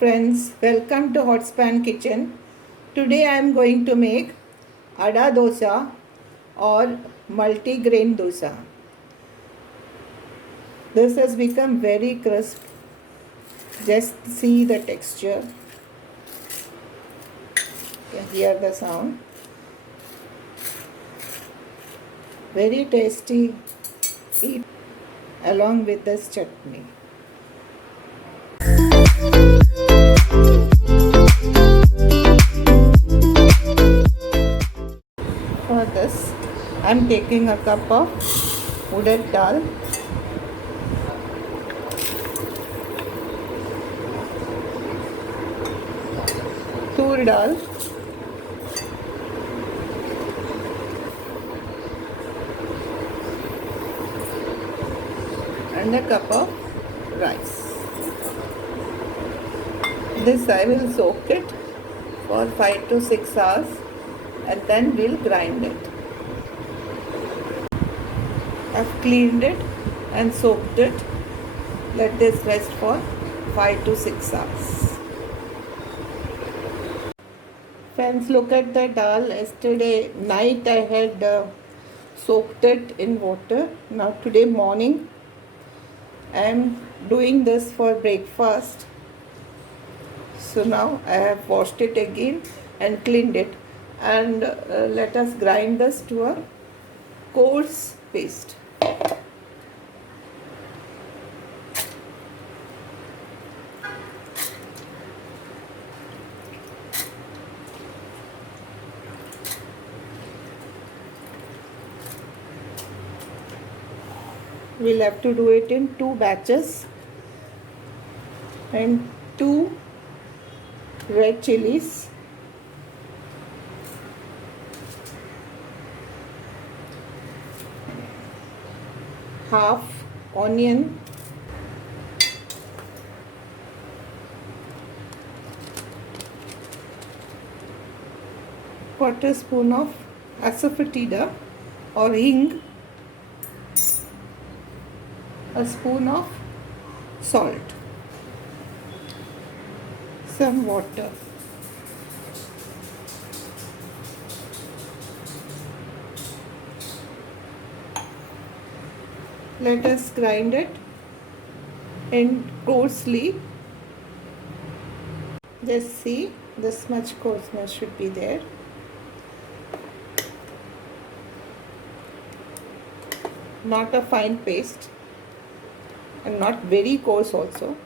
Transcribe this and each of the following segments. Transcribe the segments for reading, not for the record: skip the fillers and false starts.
Friends, welcome to Hotspan Kitchen. Today I am going to make Ada dosa or multi-grain dosa. This has become very crisp. Just see the texture. You can hear the sound. Very tasty. Eat along with this chutney. For this, I am taking a cup of urad dal, tur dal, and a cup of rice. This I will soak it for 5 to 6 hours and then we'll grind it. I've cleaned it and soaked it. Let this rest for 5 to 6 hours. Friends, look at the dal. Yesterday night I had soaked it in water. Now today morning I am doing this for breakfast. So now I have washed it again and cleaned it, and let us grind this to a coarse paste. We'll have to do it in 2 batches, and 2 red chilies, half onion, quarter spoon of asafoetida or hing, a spoon of salt, some water. Let us grind it in coarsely. Just see, this much coarseness should be there. Not a fine paste and not very coarse also.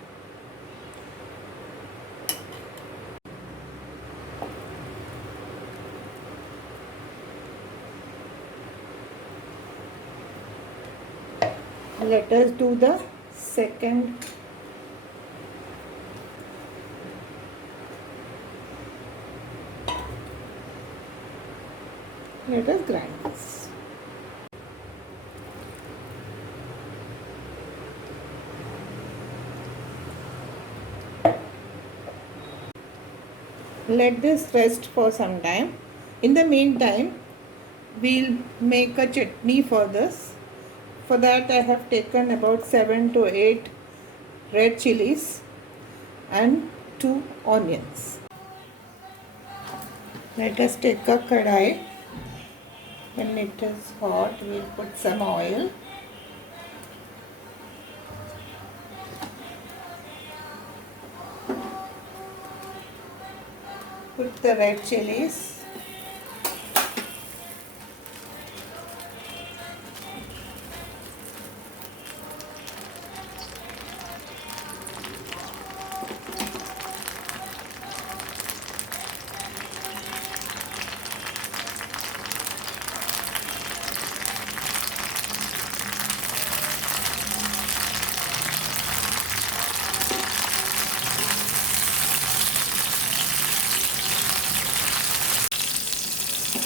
Let us do the second. Let us grind this. Let this rest for some time. In the meantime, we'll make a chutney for this. For that I have taken about 7 to 8 red chilies and 2 onions. Let us take a kadai. When it is hot, we'll put some oil. Put the red chilies.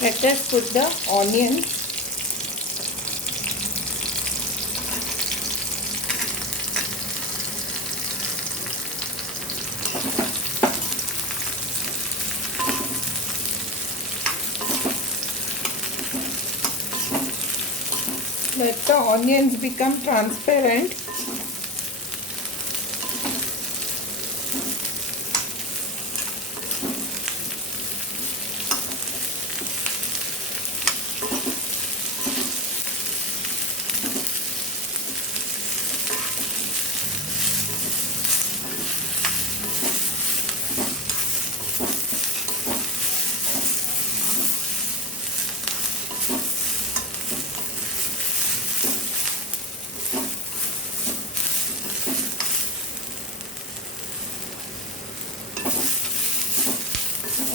Let us put the onions. Let the onions become transparent.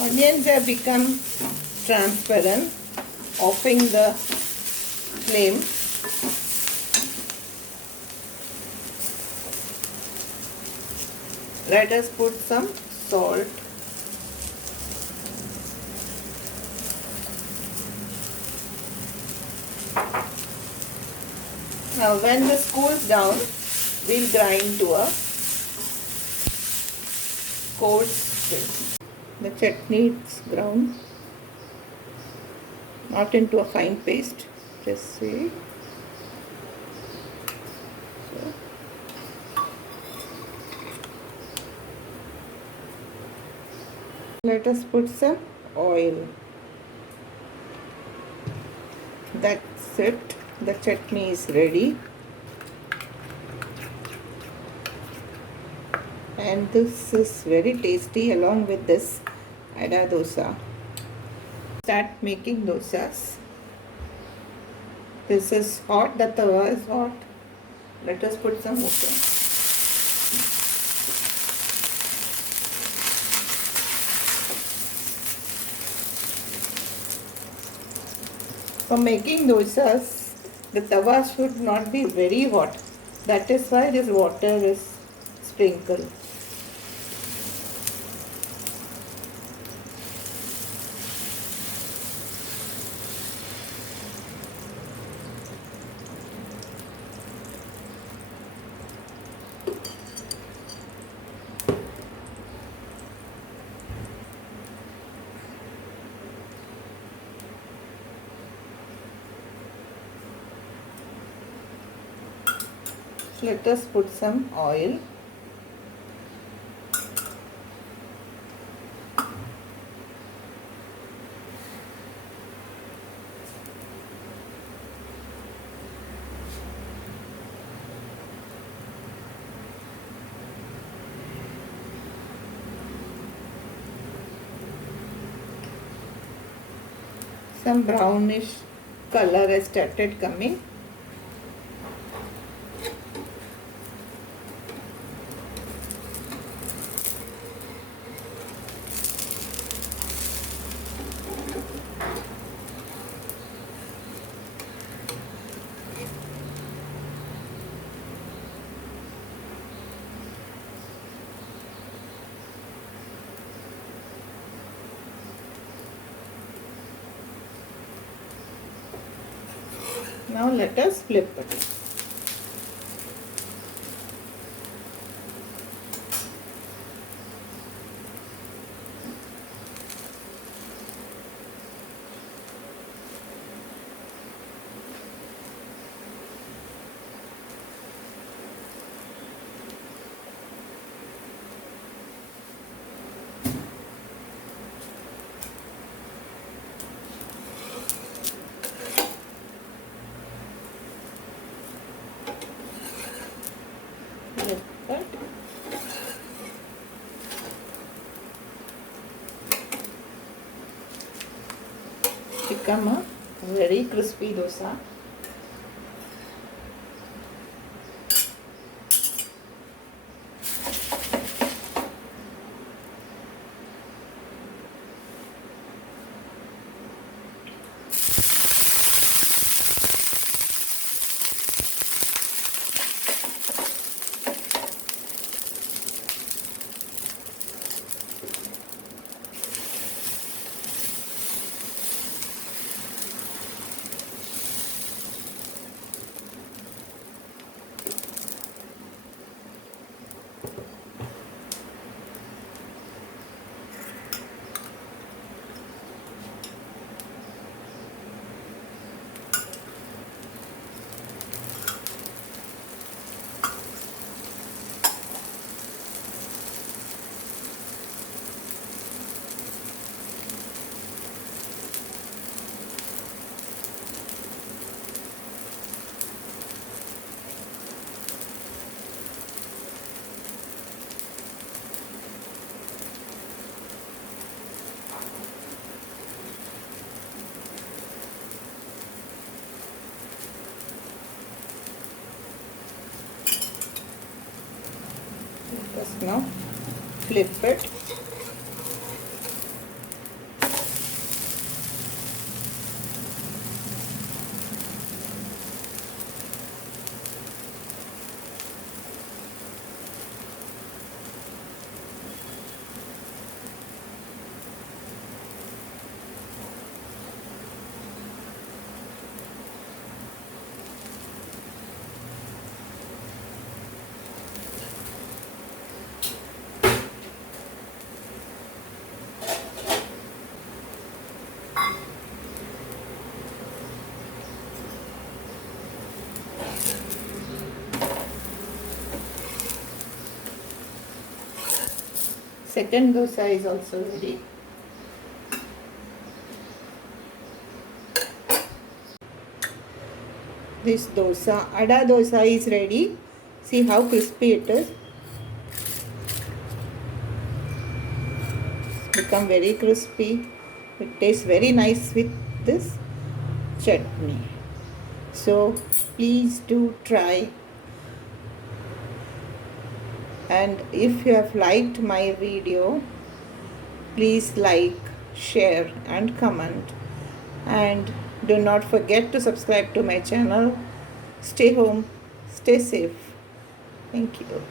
Onions have become transparent, offing the flame. Let us put some salt. Now when this cools down, we'll grind to a coarse paste. The chutney is ground, not into a fine paste, just say. So. Let us put some oil. That's it. The chutney is ready. And this is very tasty along with this Ada dosa. Start making dosas. This is hot, the tawa is hot. Let us put some water. For making dosas, the tawa should not be very hot. That is why this water is sprinkled. Let us put some oil. Some brownish color has started coming. Now let us flip it. But become a very crispy dosa. Just now flip it. second dosa is also ready. This dosa, ada dosa is ready. See how crispy it is. It's become very crispy. It tastes very nice with this chutney. So please do try. And if you have liked my video, please like, share and comment. And do not forget to subscribe to my channel. Stay home, stay safe. Thank you.